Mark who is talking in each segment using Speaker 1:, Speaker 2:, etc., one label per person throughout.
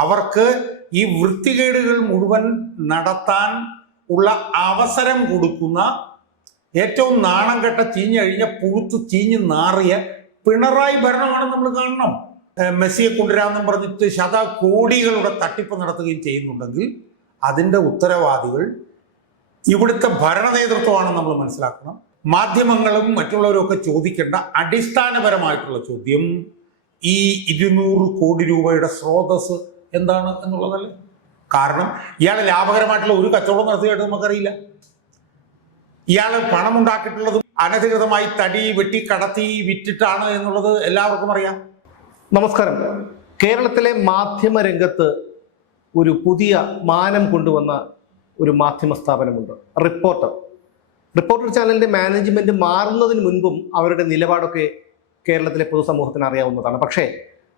Speaker 1: അവർക്ക് ഈ വൃത്തികേടുകൾ മുഴുവൻ നടത്താൻ ഉള്ള അവസരം കൊടുക്കുന്ന ഏറ്റവും നാണം കെട്ട ചീഞ്ഞഴിഞ്ഞ പുഴുത്ത് ചീഞ്ഞ് നാറിയ പിണറായി ഭരണമാണ് നമ്മൾ കാണണം. മെസ്സിയെ കൊണ്ടുവരാമെന്നും പറഞ്ഞിട്ട് ശത കോടികളുടെ തട്ടിപ്പ് നടത്തുകയും ചെയ്യുന്നുണ്ടെങ്കിൽ അതിന്റെ ഉത്തരവാദികൾ ഇവിടുത്തെ ഭരണ നേതൃത്വമാണ് നമ്മൾ മനസ്സിലാക്കണം. മാധ്യമങ്ങളും മറ്റുള്ളവരും ഒക്കെ ചോദിക്കേണ്ട അടിസ്ഥാനപരമായിട്ടുള്ള ചോദ്യം ഈ ഇരുന്നൂറ് കോടി രൂപയുടെ സ്രോതസ് എന്താണ് എന്നുള്ളതല്ലേ? കാരണം ഇയാൾ ലാഭകരമായിട്ടുള്ള ഒരു കച്ചവടം നടത്തിയായിട്ട് നമുക്കറിയില്ല. ഇയാൾ പണം ഉണ്ടാക്കിയിട്ടുള്ളതും അനധികൃതമായി തടി വെട്ടി കടത്തി വിറ്റിട്ടാണ് എന്നുള്ളത് എല്ലാവർക്കും അറിയാം.
Speaker 2: നമസ്കാരം. കേരളത്തിലെ മാധ്യമ രംഗത്ത് ഒരു പുതിയ മാനം കൊണ്ടുവന്ന ഒരു മാധ്യമ സ്ഥാപനമുണ്ട്. റിപ്പോർട്ടർ. റിപ്പോർട്ടർ ചാനലിന്റെ മാനേജ്മെന്റ് മാറുന്നതിന് മുൻപും അവരുടെ നിലപാടൊക്കെ കേരളത്തിലെ പൊതുസമൂഹത്തിന് അറിയാവുന്നതാണ്. പക്ഷേ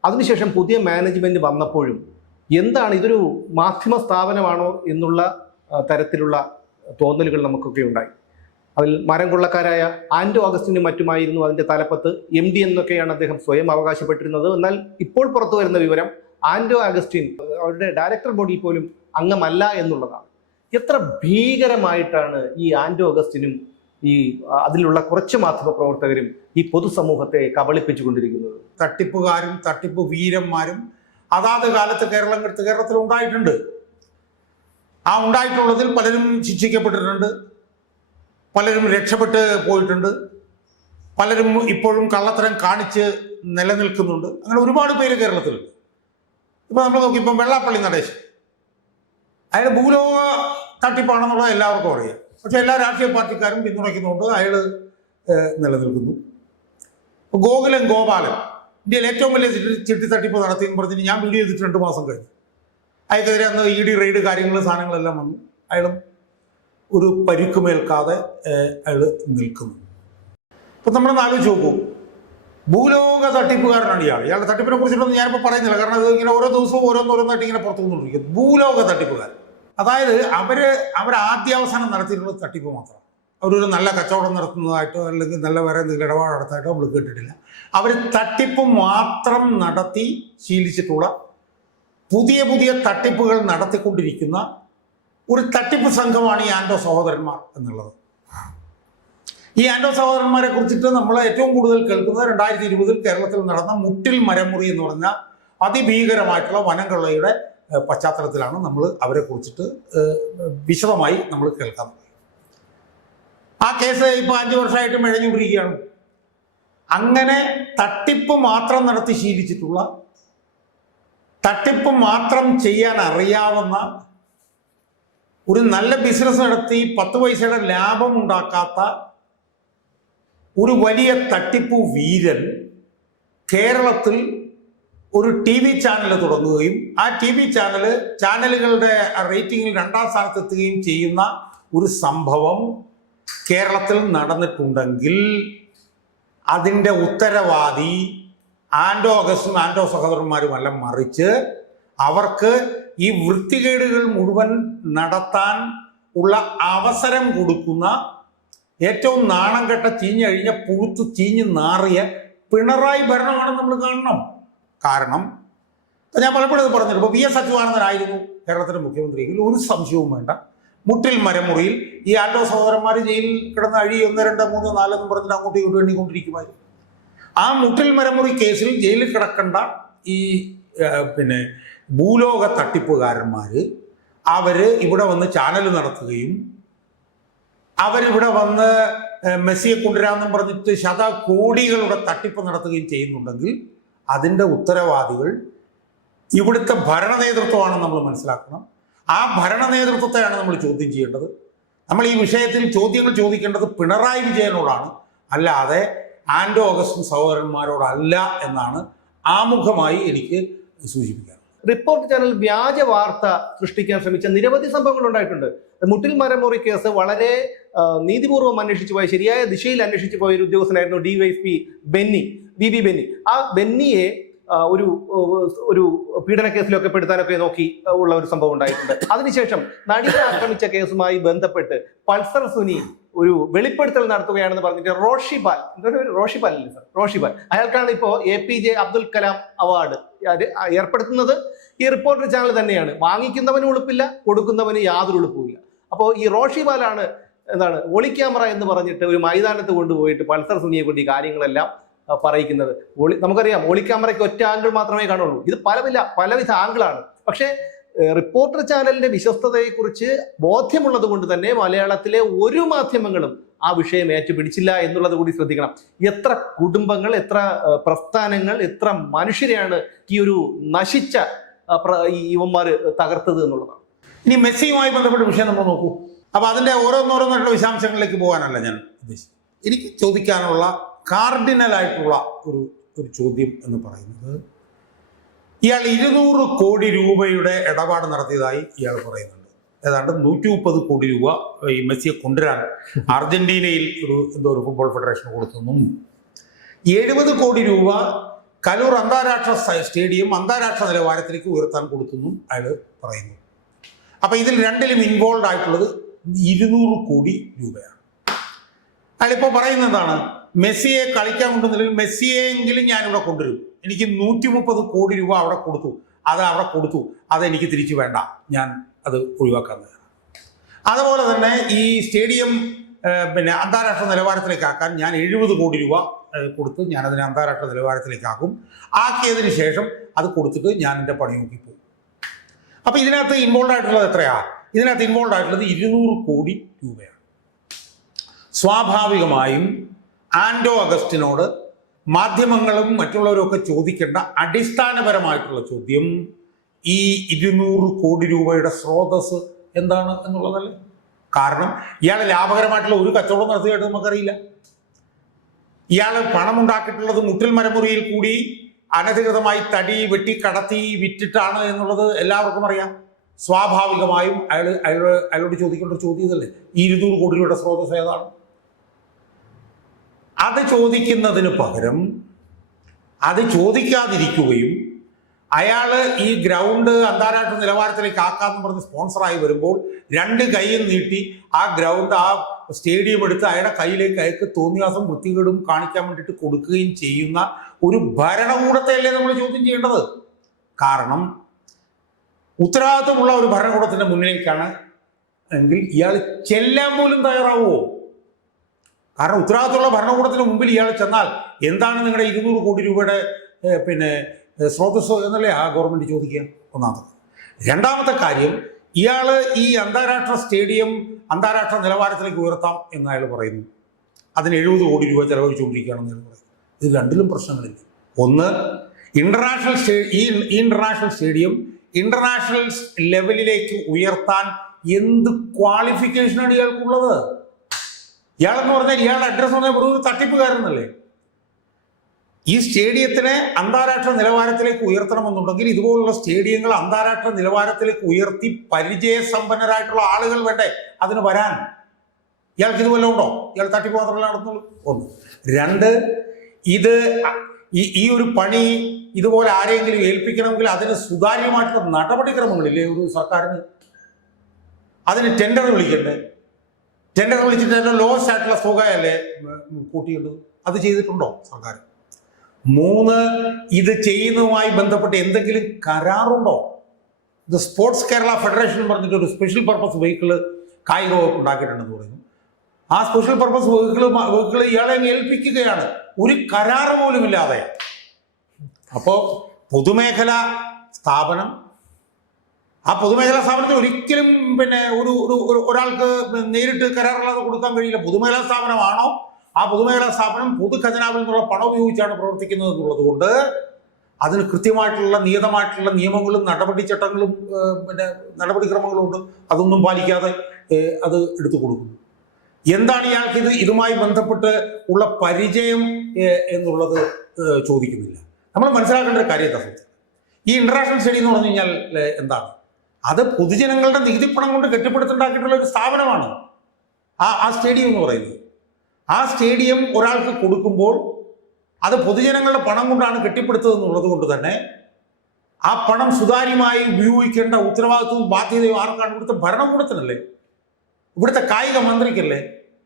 Speaker 2: അതിനുശേഷം പുതിയ മാനേജ്മെന്റ് വന്നപ്പോഴും എന്താണ് ഇതൊരു മാധ്യമ സ്ഥാപനമാണോ എന്നുള്ള തരത്തിലുള്ള തോന്നലുകൾ നമുക്കൊക്കെ ഉണ്ടായി. അതിൽ മരം കൊള്ളക്കാരായ ആൻഡോ അഗസ്റ്റിനും മറ്റുമായിരുന്നു അതിന്റെ തലപ്പത്ത് എം ഡി എന്നൊക്കെയാണ് അദ്ദേഹം സ്വയം അവകാശപ്പെട്ടിരുന്നത്. എന്നാൽ ഇപ്പോൾ പുറത്തു വരുന്ന വിവരം ആൻഡോ അഗസ്റ്റിൻ അവരുടെ ഡയറക്ടർ ബോഡിയിൽ പോലും അംഗമല്ല എന്നുള്ളതാണ്. എത്ര ഭീകരമായിട്ടാണ് ഈ ആൻഡോ അഗസ്റ്റിനും ഈ അതിലുള്ള കുറച്ച് മാധ്യമ പ്രവർത്തകരും ഈ പൊതുസമൂഹത്തെ കബളിപ്പിച്ചുകൊണ്ടിരിക്കുന്നത്?
Speaker 1: തട്ടിപ്പുകാരും തട്ടിപ്പ് വീരന്മാരും അതാത് കാലത്ത് കേരളം കേരളത്തിൽ ഉണ്ടായിട്ടുണ്ട്. ആ ഉണ്ടായിട്ടുള്ളതിൽ പലരും ശിക്ഷിക്കപ്പെട്ടിട്ടുണ്ട്. പലരും രക്ഷപ്പെട്ട് പോയിട്ടുണ്ട്. പലരും ഇപ്പോഴും കള്ളത്തരം കാണിച്ച് നിലനിൽക്കുന്നുണ്ട്. അങ്ങനെ ഒരുപാട് പേര് കേരളത്തിലുണ്ട്. ഇപ്പൊ നമ്മൾ നോക്കി ഇപ്പം വെള്ളാപ്പള്ളി നടേശൻ. അയാൾ ഭൂലോക തട്ടിപ്പാണെന്നുള്ളത് എല്ലാവർക്കും അറിയാം. പക്ഷെ എല്ലാ രാഷ്ട്രീയ പാർട്ടിക്കാരും പിന്തുണയ്ക്കുന്നുണ്ട്. അയാൾ നിലനിൽക്കുന്നു. ഗോകുലൻ ഗോപാലൻ. ഇന്ത്യയിൽ ഏറ്റവും വലിയ ചിട്ടി തട്ടിപ്പ് നടത്തിയെന്ന് പറഞ്ഞിട്ട് ഞാൻ വീഡിയോ ചെയ്തിട്ട് രണ്ട് മാസം കഴിഞ്ഞു. അയാൾക്കെതിരെ അന്ന് ഇ ഡി റെയ്ഡ് കാര്യങ്ങൾ സാധനങ്ങളെല്ലാം വന്നു. അയാളും ഒരു പരിക്കുമേൽക്കാതെ അയാൾ നിൽക്കുന്നു. ഇപ്പം നമ്മളൊന്ന് ആലോചിച്ച് നോക്കൂ. ഭൂലോക തട്ടിപ്പുകാരനാണ് ഇയാൾ. ഇയാളുടെ തട്ടിപ്പിനെ കുറിച്ചിട്ടൊന്നും ഞാനിപ്പോൾ പറയുന്നില്ല. കാരണം അത് ഇങ്ങനെ ഓരോ ദിവസവും ഓരോന്നോരോന്നായിട്ട് ഇങ്ങനെ പുറത്തു വന്നുകൊണ്ടിരിക്കുന്നു. ഭൂലോക തട്ടിപ്പുകാരൻ. അതായത് അവർ അവരാദ്യാവസാനം നടത്തിയിട്ടുള്ള തട്ടിപ്പ് മാത്രം. അവരൊരു നല്ല കച്ചവടം നടത്തുന്നതായിട്ടോ അല്ലെങ്കിൽ നല്ല വേറെ എന്തെങ്കിലും ഇടപാട് നടത്തായിട്ടോ നമ്മൾ കേട്ടിട്ടില്ല അവർ തട്ടിപ്പ് മാത്രം നടത്തി ശീലിച്ചിട്ടുള്ള പുതിയ പുതിയ തട്ടിപ്പുകൾ നടത്തിക്കൊണ്ടിരിക്കുന്ന ഒരു തട്ടിപ്പ് സംഘമാണ് ഈ ആൻഡോ സഹോദരന്മാർ എന്നുള്ളത് ഈ ആൻഡോ സഹോദരന്മാരെ കുറിച്ചിട്ട് നമ്മൾ ഏറ്റവും കൂടുതൽ കേൾക്കുന്നത് രണ്ടായിരത്തി ഇരുപതിൽ കേരളത്തിൽ നടന്ന മുട്ടിൽ മരമുറി എന്ന് പറഞ്ഞ അതിഭീകരമായിട്ടുള്ള വനം കൊള്ളയുടെ പശ്ചാത്തലത്തിലാണ് നമ്മൾ അവരെ കുറിച്ചിട്ട് വിശദമായി നമ്മൾ തുടങ്ങിയത്. ആ കേസ് ഇപ്പൊ അഞ്ചു വർഷമായിട്ട് മെഴഞ്ഞുകൊണ്ടിരിക്കുകയാണ് അങ്ങനെ തട്ടിപ്പ് മാത്രം നടത്തി ശീലിച്ചിട്ടുള്ള തട്ടിപ്പ് മാത്രം ചെയ്യാൻ അറിയാവുന്ന ഒരു നല്ല ബിസിനസ് നടത്തി പത്ത് പൈസയുടെ ലാഭം ഉണ്ടാക്കാത്ത ഒരു വലിയ തട്ടിപ്പ് വീരൻ കേരളത്തിൽ ഒരു ടി വി ചാനൽ തുടങ്ങുകയും ആ ടി വി ചാനൽ ചാനലുകളുടെ റേറ്റിംഗിൽ രണ്ടാം സ്ഥാനത്തെത്തുകയും ചെയ്യുന്ന ഒരു സംഭവം കേരളത്തിൽ നടന്നിട്ടുണ്ടെങ്കിൽ അതിന്റെ ഉത്തരവാദി ആൻഡോ അഗസ്റ്റും ആൻഡോ സഹോദരന്മാരുമല്ല മറിച്ച് അവർക്ക് ഈ വൃത്തികേടുകൾ മുഴുവൻ നടത്താൻ ഉള്ള അവസരം കൊടുക്കുന്ന ഏറ്റവും നാണം കെട്ട ചീഞ്ഞഴിഞ്ഞ പുഴുത്തു ചീഞ്ഞ് നാറിയ പിണറായി ഭരണമാണ് നമ്മൾ കാണണം. കാരണം ഞാൻ പലപ്പോഴും പറഞ്ഞിട്ടുണ്ട്. ഇപ്പോൾ വി എസ് അച്യുതാനന്ദനായിരുന്നു കേരളത്തിലെ മുഖ്യമന്ത്രിയെങ്കിൽ ഒരു സംശയവും വേണ്ട. മുട്ടിൽ മരമുറിയിൽ ഈ ആൻഡോ സഹോദരന്മാർ ജയിലിൽ കിടന്ന് അഴി ഒന്ന് രണ്ട് മൂന്ന് നാലെന്ന് പറഞ്ഞിട്ട് അങ്ങോട്ട് ഇങ്ങോട്ടും എണ്ണിക്കൊണ്ടിരിക്കുമായിരുന്നു. ആ മുട്ടിൽ മരമുറി കേസിൽ ജയിലിൽ കിടക്കേണ്ട ഈ പിന്നെ ഭൂലോക തട്ടിപ്പുകാരന്മാർ അവർ ഇവിടെ വന്ന് ചാനൽ നടത്തുകയും അവരിവിടെ വന്ന് മെസ്സിയെ കൊണ്ടുവരാമെന്നും പറഞ്ഞിട്ട് ശത കോടികളുടെ തട്ടിപ്പ് നടത്തുകയും ചെയ്യുന്നുണ്ടെങ്കിൽ അതിന്റെ ഉത്തരവാദികൾ ഇവിടുത്തെ ഭരണ നേതൃത്വമാണെന്ന് നമ്മൾ മനസ്സിലാക്കണം. ആ ഭരണ നേതൃത്വത്തെയാണ് നമ്മൾ ചോദ്യം ചെയ്യേണ്ടത്. നമ്മൾ ഈ വിഷയത്തിൽ ചോദ്യങ്ങൾ ചോദിക്കേണ്ടത് പിണറായി വിജയനോടാണ്. അല്ലാതെ ആൻഡോ അഗസ്റ്റിൻ സഹോദരന്മാരോടല്ല എന്നാണ് ആമുഖമായി എനിക്ക് സൂചിപ്പിക്കാൻ
Speaker 2: റിപ്പോർട്ട് ചാനൽ വ്യാജ വാർത്ത സൃഷ്ടിക്കാൻ ശ്രമിച്ച നിരവധി സംഭവങ്ങൾ ഉണ്ടായിട്ടുണ്ട്. മുട്ടിൽ മരമുറി കേസ് വളരെ നീതിപൂർവം അന്വേഷിച്ചു പോയ ശരിയായ ദിശയിൽ അന്വേഷിച്ചു പോയ ഒരു ഉദ്യോഗസ്ഥനായിരുന്നു D Y P Benny B B Benny. ആ ബെന്നിയെ ഒരു ഒരു പീഡന കേസിലൊക്കെ പെടുത്താനൊക്കെ നോക്കി ഉള്ള ഒരു സംഭവം ഉണ്ടായിട്ടുണ്ട്. അതിനുശേഷം നടിയെ ആക്രമിച്ച കേസുമായി ബന്ധപ്പെട്ട് പൾസർ സുനി ഒരു വെളിപ്പെടുത്തൽ നടത്തുകയാണെന്ന് പറഞ്ഞിട്ട് റോഷിപാൽ റോഷിപാൽ അല്ലേ സർ റോഷിപാൽ അയാൾക്കാണ് ഇപ്പോൾ A P J Abdul Kalam award ഏർപ്പെടുത്തുന്നത്. ഈ റിപ്പോർട്ടർ ചാനൽ തന്നെയാണ്. വാങ്ങിക്കുന്നവന് ഉളുപ്പില്ല കൊടുക്കുന്നവന് യാതൊരു ഉളുപ്പുമില്ല. അപ്പോൾ ഈ റോഷി ബാലാണ് എന്താണ് ഒളി ക്യാമറ എന്ന് പറഞ്ഞിട്ട് ഒരു മൈതാനത്ത് കൊണ്ടുപോയിട്ട് പൾസർ സുനിയെ കൊണ്ട് ഈ കാര്യങ്ങളെല്ലാം പറയിക്കുന്നത്. ഒളി നമുക്കറിയാം ഒളി ക്യാമറയ്ക്ക് ഒറ്റ ആംഗിൾ മാത്രമേ കാണുള്ളൂ. ഇത് പലവില്ല പലവിധ ആംഗിളാണ് പക്ഷേ റിപ്പോർട്ടർ ചാനലിന്റെ വിശ്വസ്തതയെക്കുറിച്ച് ബോധ്യമുള്ളത് കൊണ്ട് തന്നെ മലയാളത്തിലെ ഒരു മാധ്യമങ്ങളും ആ വിഷയം ഏറ്റുപിടിച്ചില്ല എന്നുള്ളത് കൂടി ശ്രദ്ധിക്കണം. എത്ര കുടുംബങ്ങൾ എത്ര പ്രസ്ഥാനങ്ങൾ എത്ര മനുഷ്യരെയാണ് ഈ ഒരു നശിച്ച ഈ ഇവന്മാർ തകർത്തത് എന്നുള്ളതാണ്.
Speaker 1: ഇനി മെസ്സിയുമായി ബന്ധപ്പെട്ട വിഷയം നമ്മൾ നോക്കൂ. അപ്പോൾ അതിന്റെ ഓരോന്നോരോന്നുള്ള വിശദാംശങ്ങളിലേക്ക് പോകാനല്ല ഞാൻ ഉദ്ദേശിച്ചത്. എനിക്ക് ചോദിക്കാനുള്ള കാർഡിനലായിട്ടുള്ള ഒരു ഒരു ചോദ്യം എന്ന് പറയുന്നത് ഇയാൾ ഇരുന്നൂറ് കോടി രൂപയുടെ ഇടപാട് നടത്തിയതായി ഇയാൾ പറയുന്നുണ്ട്. ഏതാണ്ട് നൂറ്റി മുപ്പത് കോടി രൂപ ഈ മെസ്സിയെ കൊണ്ടുവരാൻ അർജന്റീനയിൽ ഒരു എന്തോ ഒരു ഫുട്ബോൾ ഫെഡറേഷൻ കൊടുത്തെന്നും എഴുപത് കോടി രൂപ കലൂർ അന്താരാഷ്ട്ര സ്റ്റേഡിയം അന്താരാഷ്ട്ര നിലവാരത്തിലേക്ക് ഉയർത്താൻ കൊടുത്തെന്നും അയാൾ പറയുന്നു. അപ്പൊ ഇതിൽ രണ്ടിലും ഇൻവോൾവ് ആയിട്ടുള്ളത് ഇരുന്നൂറ് കോടി രൂപയാണ്. അയാളിപ്പോൾ പറയുന്നതാണ് മെസ്സിയെ കളിക്കാൻ കൊണ്ടുവന്നില്ലെങ്കിൽ മെസ്സിയെങ്കിലും ഞാനിവിടെ കൊണ്ടുവരും. എനിക്ക് നൂറ്റി മുപ്പത് കോടി രൂപ അവിടെ കൊടുത്തു. അത് അവിടെ കൊടുത്തു. അതെനിക്ക് തിരിച്ചു വേണ്ട. ഞാൻ അത് ഒഴിവാക്കാൻ തയ്യാറാണ്. അതുപോലെ തന്നെ ഈ സ്റ്റേഡിയം പിന്നെ അന്താരാഷ്ട്ര നിലവാരത്തിലേക്കാക്കാൻ ഞാൻ എഴുപത് കോടി രൂപ കൊടുത്ത് ഞാനതിനെ അന്താരാഷ്ട്ര നിലവാരത്തിലേക്കാക്കും. ആക്കിയതിന് ശേഷം അത് കൊടുത്തിട്ട് ഞാൻ എന്റെ പണി നോക്കി പോകും. അപ്പോൾ ഇതിനകത്ത് ഇൻവോൾവ് ആയിട്ടുള്ളത് എത്രയാ? ഇതിനകത്ത് ഇൻവോൾവ് ആയിട്ടുള്ളത് ഇരുന്നൂറ് കോടി രൂപയാണ്. സ്വാഭാവികമായും ആൻഡോ അഗസ്റ്റിനോട് മാധ്യമങ്ങളും മറ്റുള്ളവരൊക്കെ ചോദിക്കേണ്ട അടിസ്ഥാനപരമായിട്ടുള്ള ചോദ്യം ഈ ഇരുന്നൂറ് കോടി രൂപയുടെ സ്രോതസ് എന്താണ് എന്നുള്ളതല്ലേ? കാരണം ഇയാൾ ലാഭകരമായിട്ടുള്ള ഒരു കച്ചവടം നടത്തിയായിട്ട് നമുക്കറിയില്ല. ഇയാൾ പണമുണ്ടാക്കിയിട്ടുള്ളത് മുട്ടിൽ മരമുറിയിൽ കൂടി അനധികൃതമായി തടി വെട്ടി കടത്തി വിറ്റിട്ടാണ് എന്നുള്ളത് എല്ലാവർക്കും അറിയാം. സ്വാഭാവികമായും അയാൾ അയാളോട് ചോദിക്കേണ്ട ഒരു ചോദ്യം ഇതല്ലേ? ഇരുന്നൂറ് കോടി രൂപയുടെ സ്രോതസ് ഏതാണ്? അത് ചോദിക്കുന്നതിന് പകരം അത് ചോദിക്കാതിരിക്കുകയും അയാൾ ഈ ഗ്രൗണ്ട് അന്താരാഷ്ട്ര നിലവാരത്തിലേക്ക് ആക്കാമെന്ന് പറഞ്ഞ് സ്പോൺസറായി വരുമ്പോൾ രണ്ട് കൈയും നീട്ടി ആ ഗ്രൗണ്ട് ആ സ്റ്റേഡിയം എടുത്ത് അയാളുടെ കയ്യിലേക്ക് അയാൾക്ക് തോന്നിയാസം വൃത്തികേടും കാണിക്കാൻ വേണ്ടിയിട്ട് കൊടുക്കുകയും ചെയ്യുന്ന ഒരു ഭരണകൂടത്തെയല്ലേ നമ്മൾ ചോദ്യം ചെയ്യേണ്ടത്? കാരണം ഉത്തരവാദിത്വമുള്ള ഒരു ഭരണകൂടത്തിന്റെ മുന്നിലേക്കാണ് എങ്കിൽ ഇയാൾ ചെല്ലാൻ പോലും തയ്യാറാവുമോ കാരണം ഉത്തരവാദിത്തമുള്ള ഭരണകൂടത്തിന് മുമ്പിൽ ഇയാൾ ചെന്നാൽ എന്താണ് നിങ്ങളുടെ ഇരുന്നൂറ് കോടി രൂപയുടെ പിന്നെ സ്രോതസ് എന്നല്ലേ ആ ഗവൺമെന്റ് ചോദിക്കുക? ഒന്നാമത്. രണ്ടാമത്തെ കാര്യം ഇയാൾ ഈ അന്താരാഷ്ട്ര സ്റ്റേഡിയം അന്താരാഷ്ട്ര നിലവാരത്തിലേക്ക് ഉയർത്താം എന്ന് അയാൾ പറയുന്നു. അതിന് എഴുപത് കോടി രൂപ ചെലവഴിച്ചുകൊണ്ടിരിക്കുകയാണെന്ന് അയാൾ പറയുന്നു. ഇത് രണ്ടിലും പ്രശ്നങ്ങളില്ല. ഒന്ന് ഇന്റർനാഷണൽ സ്റ്റേ ഈ ഇന്റർനാഷണൽ സ്റ്റേഡിയം ഇന്റർനാഷണൽ ലെവലിലേക്ക് ഉയർത്താൻ എന്ത് ക്വാളിഫിക്കേഷനാണ് ഇയാൾക്കുള്ളത്? ഇയാളെന്ന് പറഞ്ഞാൽ ഇയാളുടെ അഡ്രസ്സ് പറഞ്ഞാൽ വെറും ഒരു തട്ടിപ്പുകാരനല്ലേ? ഈ സ്റ്റേഡിയത്തിനെ അന്താരാഷ്ട്ര നിലവാരത്തിലേക്ക് ഉയർത്തണമെന്നുണ്ടെങ്കിൽ ഇതുപോലുള്ള സ്റ്റേഡിയങ്ങൾ അന്താരാഷ്ട്ര നിലവാരത്തിലേക്ക് ഉയർത്തി പരിചയസമ്പന്നരായിട്ടുള്ള ആളുകൾ വേണ്ടേ അതിന് വരാൻ? ഇയാൾക്ക് ഇത് വല്ലതും ഉണ്ടോ? ഇയാൾ തട്ടിപ്പ് മാത്രമല്ല നടത്തുന്നുള്ളൂ. ഒന്ന്. രണ്ട് ഇത് ഈ ഈ ഒരു പണി ഇതുപോലെ ആരെങ്കിലും ഏൽപ്പിക്കണമെങ്കിൽ അതിന് സുതാര്യമായിട്ടുള്ള നടപടിക്രമങ്ങളില്ലേ ഒരു സർക്കാരിന്? അതിന് ടെൻഡർ വിളിക്കണ്ടേ? ടെൻഡർ വിളിച്ചിട്ട് തന്നെ ലോവസ്റ്റ് ആയിട്ടുള്ള ഉം, കൂട്ടിയുള്ളത് അത് ചെയ്തിട്ടുണ്ടോ സർക്കാർ? മൂന്ന് ഇത് ചെയ്യുന്നതുമായി ബന്ധപ്പെട്ട് എന്തെങ്കിലും കരാറുണ്ടോ? ഇത് സ്പോർട്സ് കേരള ഫെഡറേഷൻ പറഞ്ഞിട്ട് ഒരു സ്പെഷ്യൽ പർപ്പസ് വെഹിക്കിൾ കായിക വകുപ്പ് ഉണ്ടാക്കിയിട്ടുണ്ടെന്ന് പറയുന്നു. ആ സ്പെഷ്യൽ പർപ്പസ് വെഹിക്കിൾ വെഹിക്കിൾ ഇയാളെ ഏൽപ്പിക്കുകയാണ്. ഒരു കരാറ് പോലും ഇല്ലാതെ അപ്പോൾ പൊതുമേഖല സ്ഥാപനം ആ പൊതുമേഖലാ സ്ഥാപനത്തിൽ ഒരിക്കലും പിന്നെ ഒരു ഒരു ഒരു- ഒരാൾക്ക് നേരിട്ട് കരാറില്ലാതെ കൊടുക്കാൻ കഴിയില്ല. പൊതുമേഖലാ സ്ഥാപനമാണോ? ആ പൊതുമേഖലാ സ്ഥാപനം പൊതു ഖജനാവിൽ നിന്നുള്ള പണം ഉപയോഗിച്ചാണ് പ്രവർത്തിക്കുന്നത് എന്നുള്ളത് കൊണ്ട് അതിന് കൃത്യമായിട്ടുള്ള നിയതമായിട്ടുള്ള നിയമങ്ങളും നടപടിച്ചട്ടങ്ങളും ചട്ടങ്ങളും പിന്നെ നടപടിക്രമങ്ങളും ഉണ്ട്. അതൊന്നും പാലിക്കാതെ അത് എടുത്തു കൊടുക്കുന്നു. എന്താണ് ഇയാൾക്ക് ഇത് ഇതുമായി ബന്ധപ്പെട്ട് ഉള്ള പരിചയം എന്നുള്ളത് ചോദിക്കുന്നില്ല. നമ്മൾ മനസ്സിലാക്കേണ്ട ഒരു കാര്യം എന്താ ഈ ഇന്റർനാഷണൽ സ്റ്റഡി എന്ന് പറഞ്ഞു കഴിഞ്ഞാൽ എന്താണ്? അത് പൊതുജനങ്ങളുടെ നികുതിപ്പണം കൊണ്ട് കെട്ടിപ്പടുത്തുണ്ടാക്കിയിട്ടുള്ള ഒരു സ്ഥാപനമാണ് ആ ആ സ്റ്റേഡിയം എന്ന് പറയുന്നത്. ആ സ്റ്റേഡിയം ഒരാൾക്ക് കൊടുക്കുമ്പോൾ അത് പൊതുജനങ്ങളുടെ പണം കൊണ്ടാണ് കെട്ടിപ്പടുത്തത് എന്നുള്ളത് കൊണ്ട് തന്നെ ആ പണം സുതാര്യമായി ഉപയോഗിക്കേണ്ട ഉത്തരവാദിത്വവും ബാധ്യതയും ആർക്കാണ്? ഇവിടുത്തെ ഭരണകൂടത്തിനല്ലേ? ഇവിടുത്തെ കായിക മന്ത്രിക്കല്ലേ?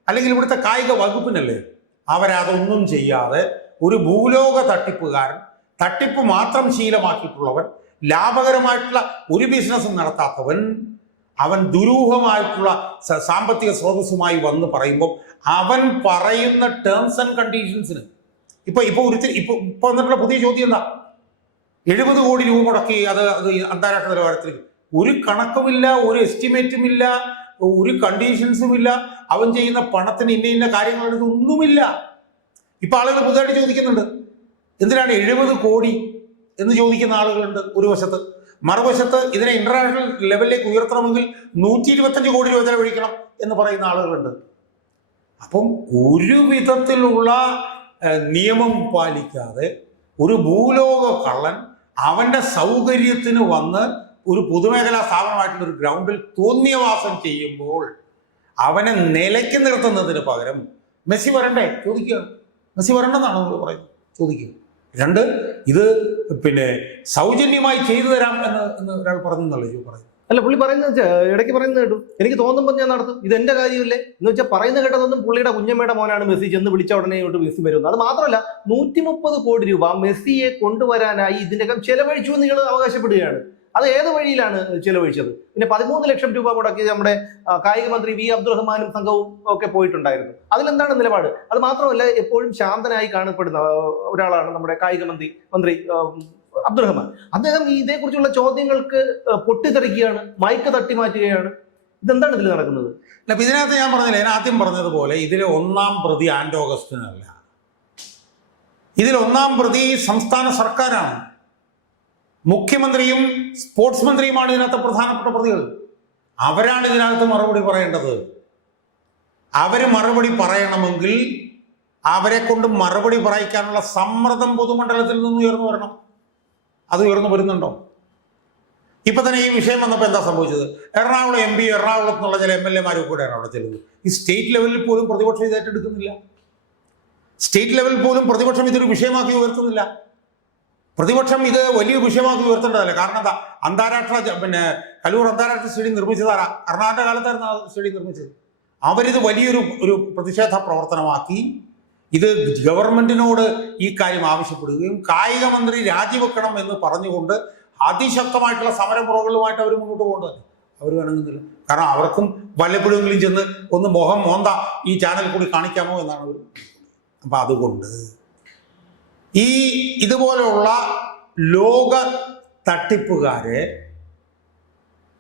Speaker 1: അല്ലെങ്കിൽ ഇവിടുത്തെ കായിക വകുപ്പിനല്ലേ? അവരതൊന്നും ചെയ്യാതെ ഒരു ഭൂലോക തട്ടിപ്പുകാരൻ തട്ടിപ്പ് മാത്രം ശീലമാക്കിയിട്ടുള്ളവൻ ലാഭകരമായിട്ടുള്ള ഒരു ബിസിനസ്സും നടത്താത്തവൻ അവൻ ദുരൂഹമായിട്ടുള്ള സാമ്പത്തിക സ്രോതസ്സുമായി വന്ന് പറയുമ്പോൾ അവൻ പറയുന്ന ടേംസ് ആൻഡ് കണ്ടീഷൻസിന് ഇപ്പൊ ഇപ്പൊ ഒരു ഇപ്പൊ ഇപ്പൊ വന്നിട്ടുള്ള പുതിയ ചോദ്യം എന്താ? എഴുപത് കോടി രൂപ മുടക്കി അത് അത് അന്താരാഷ്ട്ര നിലവാരത്തിൽ ഒരു കണക്കുമില്ല ഒരു എസ്റ്റിമേറ്റും ഇല്ല ഒരു കണ്ടീഷൻസും ഇല്ല അവൻ ചെയ്യുന്ന പണത്തിന് ഇന്ന ഇന്ന കാര്യങ്ങൾ ഒന്നുമില്ല. ഇപ്പൊ ആളുകൾ പുതുതായിട്ട് ചോദിക്കുന്നുണ്ട്. എന്തിനാണ് എഴുപത് കോടി എന്ന് ചോദിക്കുന്ന ആളുകളുണ്ട് ഒരു വശത്ത്. മറുവശത്ത് ഇതിനെ ഇന്റർനാഷണൽ ലെവലിലേക്ക് ഉയർത്തണമെങ്കിൽ നൂറ്റി ഇരുപത്തഞ്ച് കോടി രൂപ ചെലവഴിക്കണം എന്ന് പറയുന്ന ആളുകളുണ്ട്. അപ്പം ഒരു വിധത്തിലുള്ള നിയമം പാലിക്കാതെ ഒരു ഭൂലോക കള്ളൻ അവന്റെ സൗകര്യത്തിന് വന്ന് ഒരു പൊതുമേഖലാ സ്ഥാപനമായിട്ടുള്ള ഒരു ഗ്രൗണ്ടിൽ തോന്നിയവാസം ചെയ്യുമ്പോൾ അവനെ നിലയ്ക്ക് നിർത്തുന്നതിന് പകരം മെസ്സി വരണ്ടേ? ചോദിക്കുക മെസ്സി വരണ്ടെന്നാണ് നമ്മൾ പറയുന്നത്? ചോദിക്കുക രണ്ട് ഇത് പിന്നെ സൗജന്യമായി ചെയ്തു തരാം എന്ന് എന്ന് ഒരാൾ പറഞ്ഞു പറഞ്ഞു
Speaker 2: അല്ല പുള്ളി പറയുന്നത് ഇടയ്ക്ക് പറയുന്നത് കേട്ടു. എനിക്ക് തോന്നുമ്പോൾ ഞാൻ നടത്തും. ഇത് എന്റെ കാര്യമില്ലേ? എന്ന് വെച്ചാൽ പറയുന്ന കേട്ടതൊന്നും പുള്ളിയുടെ കുഞ്ഞമ്മയുടെ മോനാണ് മെസ്സി ചെന്ന് വിളിച്ച ഉടനെ ഇങ്ങോട്ട് മെസ്സി വരുന്നത് അത് മാത്രമല്ല നൂറ്റി കോടി രൂപ മെസ്സിയെ കൊണ്ടുവരാനായി ഇതിനകം ചെലവഴിച്ചു നിങ്ങൾ അവകാശപ്പെടുകയാണ്. അത് ഏത് വഴിയിലാണ് ചെലവഴിച്ചത്? പിന്നെ പതിമൂന്ന് ലക്ഷം രൂപ മുടക്കി നമ്മുടെ കായിക മന്ത്രി വി അബ്ദുറഹ്മാനും സംഘവും ഒക്കെ പോയിട്ടുണ്ടായിരുന്നു. അതിലെന്താണ് നിലപാട്? അത് മാത്രമല്ല എപ്പോഴും ശാന്തനായി കാണപ്പെടുന്ന ഒരാളാണ് നമ്മുടെ കായിക മന്ത്രി മന്ത്രി അബ്ദുറഹ്മാൻ. അദ്ദേഹം ഇതേക്കുറിച്ചുള്ള ചോദ്യങ്ങൾക്ക് പൊട്ടിത്തെറിക്കുകയാണ് മയക്ക് തട്ടി മാറ്റുകയാണ്. ഇതെന്താണ് ഇതിൽ നടക്കുന്നത്?
Speaker 1: അപ്പൊ ഇതിനകത്ത് ഞാൻ പറഞ്ഞില്ല ഞാൻ ആദ്യം പറഞ്ഞതുപോലെ ഇതിലെ ഒന്നാം പ്രതി ആൻഡ് ഓഗസ്റ്റിനല്ല. ഇതിൽ ഒന്നാം പ്രതി സംസ്ഥാന സർക്കാരാണ്. മുഖ്യമന്ത്രിയും സ്പോർട്സ് മന്ത്രിയുമാണ് ഇതിനകത്ത് പ്രധാനപ്പെട്ട പ്രതികൾ. അവരാണ് ഇതിനകത്ത് മറുപടി പറയേണ്ടത്. അവർ മറുപടി പറയണമെങ്കിൽ അവരെ കൊണ്ട് മറുപടി പറയിക്കാനുള്ള സമ്മർദ്ദം പൊതുമണ്ഡലത്തിൽ നിന്ന് ഉയർന്നു വരണം. അത് ഉയർന്നു വരുന്നുണ്ടോ? ഇപ്പൊ തന്നെ ഈ വിഷയം വന്നപ്പോൾ എന്താ സംഭവിച്ചത്? എറണാകുളം എം പി എറണാകുളത്ത് നിന്നുള്ള ചില എം എൽ എമാരും കൂടെയാണ് അവിടെ ചെല്ലുന്നത്. ഈ സ്റ്റേറ്റ് ലെവലിൽ പോലും പ്രതിപക്ഷം ഇത് ഏറ്റെടുക്കുന്നില്ല സ്റ്റേറ്റ് ലെവലിൽ പോലും പ്രതിപക്ഷം ഇതൊരു വിഷയമാക്കി ഉയർത്തുന്നില്ല. പ്രതിപക്ഷം ഇത് വലിയ വിഷയമാക്കി ഉയർത്തേണ്ടതല്ല. കാരണം എന്താ? അന്താരാഷ്ട്ര പിന്നെ കലൂർ അന്താരാഷ്ട്ര സ്റ്റേഡിയം നിർമ്മിച്ചതാരാ? കർണാടക കാലത്തായിരുന്നു ആ സ്റ്റേഡിയം നിർമ്മിച്ചത്. അവരിത് വലിയൊരു ഒരു പ്രതിഷേധ പ്രവർത്തനമാക്കി. ഇത് ഗവൺമെന്റിനോട് ഈ കാര്യം ആവശ്യപ്പെടുകയും കായിക മന്ത്രി രാജിവെക്കണം എന്ന് പറഞ്ഞുകൊണ്ട് അതിശക്തമായിട്ടുള്ള സമരമുറകളുമായിട്ട് അവർ മുന്നോട്ട് പോകേണ്ടത് അവർ വേണമെന്നില്ല കാരണം അവർക്കും വല്ലപ്പോഴെങ്കിലും ചെന്ന് ഒന്ന് മുഖം മോന്ത ഈ ചാനൽ കൂടി കാണിക്കാമോ എന്നാണ് അവർ അപ്പം അതുകൊണ്ട് ഈ ഇതുപോലെയുള്ള ലോക തട്ടിപ്പുകാരെ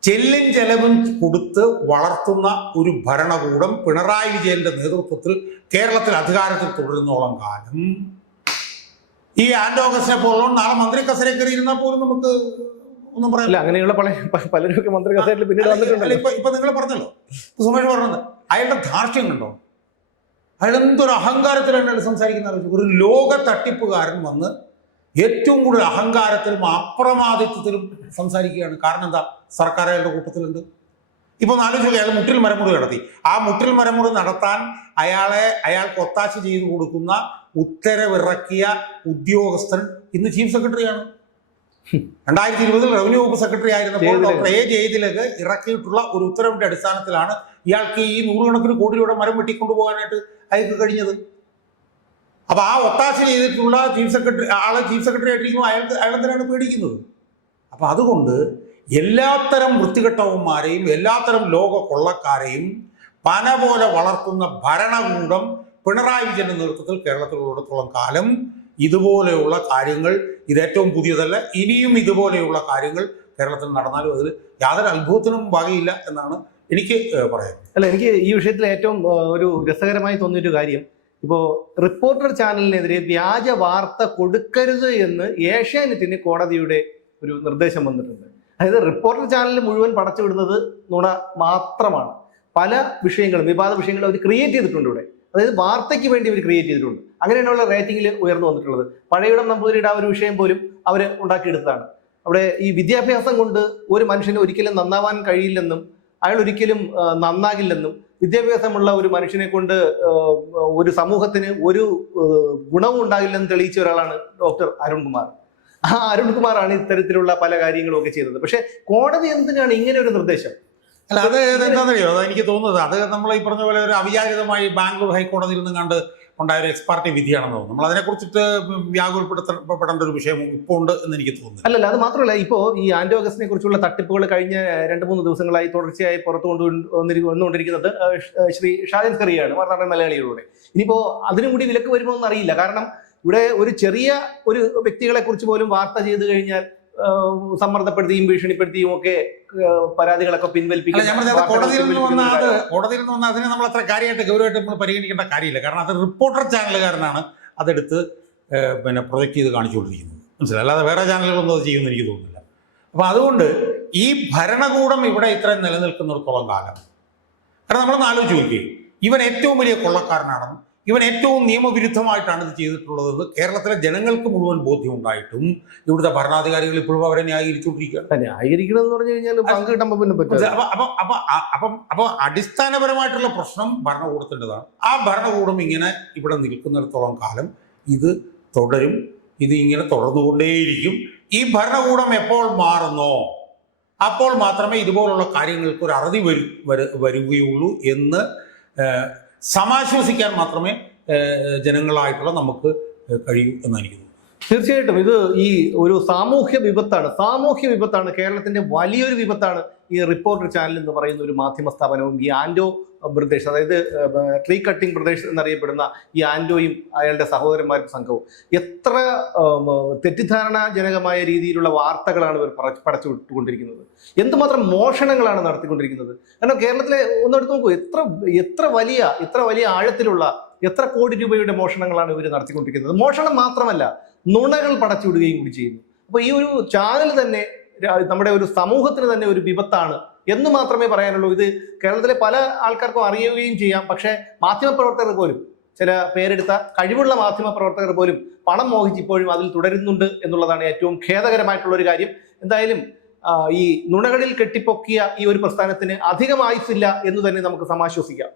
Speaker 1: ചെല്ലും ചെലവും കൊടുത്ത് വളർത്തുന്ന ഒരു ഭരണകൂടം പിണറായി വിജയന്റെ നേതൃത്വത്തിൽ കേരളത്തിൽ അധികാരത്തിൽ തുടരുന്നോളം കാലം. ഈ ആൻഡ് ഓഗസ്റ്റിനെ പോലുള്ള നാളെ മന്ത്രി കസരെ കയറി ഇരുന്നാൽ പോലും നമുക്ക് ഒന്നും
Speaker 2: പറയാം അങ്ങനെയുള്ള പല പലരും മന്ത്രി കസേരയിൽ പിന്നീട്
Speaker 1: ഇപ്പൊ ഇപ്പൊ നിങ്ങൾ പറഞ്ഞല്ലോ. സുമേഷ് പറഞ്ഞത് അയാളുടെ ധാർഷ്ട്യം കണ്ടോ? അയാൾ അഹങ്കാരത്തിൽ അയാൾ സംസാരിക്കുന്ന ഒരു ലോക തട്ടിപ്പുകാരൻ വന്ന് ഏറ്റവും കൂടുതൽ അഹങ്കാരത്തിലും അപ്രമാദിത്വത്തിലും സംസാരിക്കുകയാണ്. കാരണം എന്താ? സർക്കാർ അയാളുടെ കൂട്ടത്തിലുണ്ട്. ഇപ്പൊ ആലോചിക്കുക അയാൾ മുട്ടിൽ മരമുറി നടത്തി. ആ മുട്ടിൽ മരമുറി നടത്താൻ അയാളെ അയാൾക്ക് ഒത്താശ ചെയ്തു കൊടുക്കുന്ന ഉത്തരവിറക്കിയ ഉദ്യോഗസ്ഥൻ ഇന്ന് ചീഫ് സെക്രട്ടറിയാണ്. രണ്ടായിരത്തി ഇരുപതിൽ റവന്യൂ വകുപ്പ് സെക്രട്ടറി ആയിരുന്നപ്പോൾ ഡോക്ടർ എ ജയതിലക് ഇറക്കിയിട്ടുള്ള ഒരു ഉത്തരവിന്റെ അടിസ്ഥാനത്തിലാണ് ഇയാൾക്ക് ഈ നൂറുകണക്കിന് കോടി രൂപയുടെ മരം വെട്ടിക്കൊണ്ടുപോകാനായിട്ട് അയാൾക്ക് കഴിഞ്ഞത്. അപ്പൊ ആ ഒത്താശ ചെയ്തിട്ടുള്ള ചീഫ് സെക്രട്ടറി ആളെ ചീഫ് സെക്രട്ടറി ആയിട്ടിരിക്കുമ്പോൾ അയാൾക്ക് അയാൾ തന്നെയാണ് പേടിക്കുന്നത്. അപ്പൊ അതുകൊണ്ട് എല്ലാത്തരം വൃത്തികെട്ടവന്മാരെയും എല്ലാത്തരം ലോക കൊള്ളക്കാരെയും പന പോലെ വളർത്തുന്ന ഭരണകൂടം പിണറായി വിജയന്റെ നേതൃത്വത്തിൽ കേരളത്തിലുള്ളിടത്തോളം കാലം ഇതുപോലെയുള്ള കാര്യങ്ങൾ ഇത് ഏറ്റവും പുതിയതല്ല. ഇനിയും ഇതുപോലെയുള്ള കാര്യങ്ങൾ കേരളത്തിൽ നടന്നാലും അതിൽ യാതൊരു അത്ഭുതത്തിനും വകയില്ല എന്നാണ് എനിക്ക് പറയാൻ.
Speaker 2: അല്ല എനിക്ക് ഈ വിഷയത്തിൽ ഏറ്റവും ഒരു രസകരമായി തോന്നിയൊരു കാര്യം. ഇപ്പോ റിപ്പോർട്ടർ ചാനലിനെതിരെ വ്യാജ വാർത്ത കൊടുക്കരുത് എന്ന് ഏഷ്യാനെറ്റിന് കോടതിയുടെ ഒരു നിർദ്ദേശം വന്നിട്ടുണ്ട്. അതായത് റിപ്പോർട്ടർ ചാനൽ മുഴുവൻ പടച്ചു വിടുന്നത് നുണ മാത്രമാണ്. പല വിഷയങ്ങളും വിവാദ വിഷയങ്ങളും അവർ ക്രിയേറ്റ് ചെയ്തിട്ടുണ്ട് ഇവിടെ. അതായത് വാർത്തയ്ക്ക് വേണ്ടി അവർ ക്രിയേറ്റ് ചെയ്തിട്ടുണ്ട്. അങ്ങനെയുള്ള റേറ്റിംഗിൽ ഉയർന്നു വന്നിട്ടുള്ളത്. പഴയടം നമ്പൂതിരിയുടെ ആ ഒരു വിഷയം പോലും അവർ ഉണ്ടാക്കിയെടുത്തതാണ്. അവിടെ ഈ വിദ്യാഭ്യാസം കൊണ്ട് ഒരു മനുഷ്യന് ഒരിക്കലും നന്നാവാൻ കഴിയില്ലെന്നും അയാൾ ഒരിക്കലും നന്നാകില്ലെന്നും വിദ്യാഭ്യാസമുള്ള ഒരു മനുഷ്യനെ കൊണ്ട് ഒരു സമൂഹത്തിന് ഒരു ഗുണവും ഉണ്ടാകില്ലെന്ന് തെളിയിച്ച ഒരാളാണ് ഡോക്ടർ അരുൺകുമാർ. ആ അരുൺകുമാറാണ് ഇത്തരത്തിലുള്ള പല കാര്യങ്ങളും ഒക്കെ ചെയ്തത്. പക്ഷെ കോടതി എന്തിനാണ് ഇങ്ങനെ ഒരു നിർദ്ദേശം?
Speaker 1: അല്ല അത് എന്താണെന്നറിയോ? എനിക്ക് തോന്നുന്നത്. അത് നമ്മൾ ഈ പറഞ്ഞ പോലെ ഒരു അവിചാരിതമായി ബാംഗ്ലൂർ ഹൈക്കോടതിയിൽ നിന്നും കണ്ട് ഉണ്ടായ ഒരു എക്സ്പാർട്ടി വിധിയാണെന്ന് തോന്നുന്നു. നമ്മൾ അതിനെക്കുറിച്ചിട്ട് വ്യാകുലപ്പെടുത്തപ്പെടേണ്ട ഒരു വിഷയം ഇപ്പോൾ ഉണ്ട് എന്ന് എനിക്ക് തോന്നുന്നു
Speaker 2: അല്ലല്ല അത് മാത്രമല്ല ഇപ്പോ ഈ അഗസ്റ്റിനെ കുറിച്ചുള്ള തട്ടിപ്പുകൾ കഴിഞ്ഞ രണ്ട് മൂന്ന് ദിവസങ്ങളായി തുടർച്ചയായി പുറത്തു കൊണ്ടു വന്നുകൊണ്ടിരിക്കുന്നത് ശ്രീ ഷാജൻ കറിയാണ് മറുനാടൻ മലയാളികളുടെ. ഇനിയിപ്പോ അതിനും കൂടി വിലക്ക് വരുമോ എന്നറിയില്ല. കാരണം ഇവിടെ ഒരു ചെറിയ ഒരു വ്യക്തികളെ കുറിച്ച് പോലും വാർത്ത ചെയ്തു കഴിഞ്ഞാൽ സമ്മർദ്ദപ്പെടുത്തിയും ഭീഷണിപ്പെടുത്തിയും ഒക്കെ പരാതികളൊക്കെ
Speaker 1: അല്ല
Speaker 2: പിൻവലിപ്പിക്കുന്ന
Speaker 1: ഞാൻ പറഞ്ഞത് കോടതിയിൽ നിന്ന് വന്ന അത് കോടതിയിൽ നിന്ന് വന്ന അതിനെ നമ്മൾ അത്ര കാര്യമായിട്ട് ഗൗരവമായിട്ട് നമ്മൾ പരിഗണിക്കേണ്ട കാര്യമില്ല. കാരണം അത് റിപ്പോർട്ടർ ചാനലുകാരനാണ് അതെടുത്ത് പിന്നെ പ്രൊജക്ട് ചെയ്ത് കാണിച്ചുകൊണ്ടിരിക്കുന്നത്. മനസ്സിലായി? അല്ലാതെ വേറെ ചാനലുകളൊന്നും അത് ചെയ്യുമെന്ന് എനിക്ക് തോന്നുന്നില്ല. അപ്പം അതുകൊണ്ട് ഈ ഭരണകൂടം ഇവിടെ ഇത്രയും നിലനിൽക്കുന്നിടത്തോളം കാലം. കാരണം നമ്മളൊന്ന് ആലോചിച്ച് നോക്കി ഇവൻ ഏറ്റവും വലിയ കൊള്ളക്കാരനാണെന്നും ഇവൻ ഏറ്റവും നിയമവിരുദ്ധമായിട്ടാണ് ഇത് ചെയ്തിട്ടുള്ളതെന്ന് കേരളത്തിലെ ജനങ്ങൾക്ക് മുഴുവൻ ബോധ്യമുണ്ടായിട്ടും ഇവിടുത്തെ ഭരണാധികാരികൾ ഇപ്പോഴും അവരെ ന്യായീകരിച്ചുകൊണ്ടിരിക്കുകയാണ്.
Speaker 2: ന്യായീകരിക്കണം എന്ന് പറഞ്ഞു കഴിഞ്ഞാൽ പങ്ക് കിട്ടുമ്പോൾ പിന്നെ പറ്റില്ല
Speaker 1: അപ്പൊ അപ്പൊ അപ്പൊ അപ്പം അടിസ്ഥാനപരമായിട്ടുള്ള പ്രശ്നം ഭരണകൂടത്തിന്റെതാണ്. ആ ഭരണകൂടം ഇങ്ങനെ ഇവിടെ നിൽക്കുന്നിടത്തോളം കാലം ഇത് തുടരും ഇത് ഇങ്ങനെ തുടർന്നുകൊണ്ടേയിരിക്കും. ഈ ഭരണകൂടം എപ്പോൾ മാറുന്നോ അപ്പോൾ മാത്രമേ ഇതുപോലുള്ള കാര്യങ്ങൾക്ക് ഒരു അറുതി വരു വരുകയുള്ളൂ എന്ന് സമാശ്വസിക്കാൻ മാത്രമേ ജനങ്ങളായിട്ടുള്ള നമുക്ക് കഴിയൂ എന്നാണ് എനിക്ക്
Speaker 2: തീർച്ചയായിട്ടും ഇത് ഈ ഒരു സാമൂഹ്യ വിപത്താണ്. സാമൂഹ്യ വിപത്താണ്. കേരളത്തിന്റെ വലിയൊരു വിപത്താണ് ഈ റിപ്പോർട്ടർ ചാനൽ എന്ന് പറയുന്ന ഒരു മാധ്യമ സ്ഥാപനവും ഈ ആൻഡോ ബ്രദേശ് അതായത് ട്രീ കട്ടിംഗ് ബ്രദേഴ്സ് എന്നറിയപ്പെടുന്ന ഈ ആൻഡോയും അയാളുടെ സഹോദരന്മാരും സംഘവും എത്ര തെറ്റിദ്ധാരണാജനകമായ രീതിയിലുള്ള വാർത്തകളാണ് ഇവർ പടച്ചു വിട്ടുകൊണ്ടിരിക്കുന്നത് എന്തുമാത്രം മോഷണങ്ങളാണ് നടത്തിക്കൊണ്ടിരിക്കുന്നത്. കാരണം കേരളത്തിലെ ഒന്നെടുത്ത് നോക്കൂ എത്ര എത്ര വലിയ എത്ര വലിയ ആഴത്തിലുള്ള എത്ര കോടി രൂപയുടെ മോഷണങ്ങളാണ് ഇവർ നടത്തിക്കൊണ്ടിരിക്കുന്നത്. മോഷണം മാത്രമല്ല നുണകൾ പടച്ചുവിടുകയും കൂടി ചെയ്യുന്നു. അപ്പൊ ഈ ഒരു ചാനൽ തന്നെ നമ്മുടെ ഒരു സമൂഹത്തിന് തന്നെ ഒരു വിപത്താണ് എന്ന് മാത്രമേ പറയാനുള്ളൂ. ഇത് കേരളത്തിലെ പല ആൾക്കാർക്കും അറിയുകയും ചെയ്യാം. പക്ഷേ മാധ്യമപ്രവർത്തകർ പോലും ചില പേരെടുത്ത കഴിവുള്ള മാധ്യമപ്രവർത്തകർ പോലും പണം മോഹിച്ച് ഇപ്പോഴും അതിൽ തുടരുന്നുണ്ട് എന്നുള്ളതാണ് ഏറ്റവും ഖേദകരമായിട്ടുള്ള ഒരു കാര്യം. എന്തായാലും ഈ നുണകളിൽ കെട്ടിപ്പൊക്കിയ ഈ ഒരു പ്രസ്ഥാനത്തിന് അധികം ആയുസില്ല എന്ന് തന്നെ നമുക്ക് സമാശ്വസിക്കാം.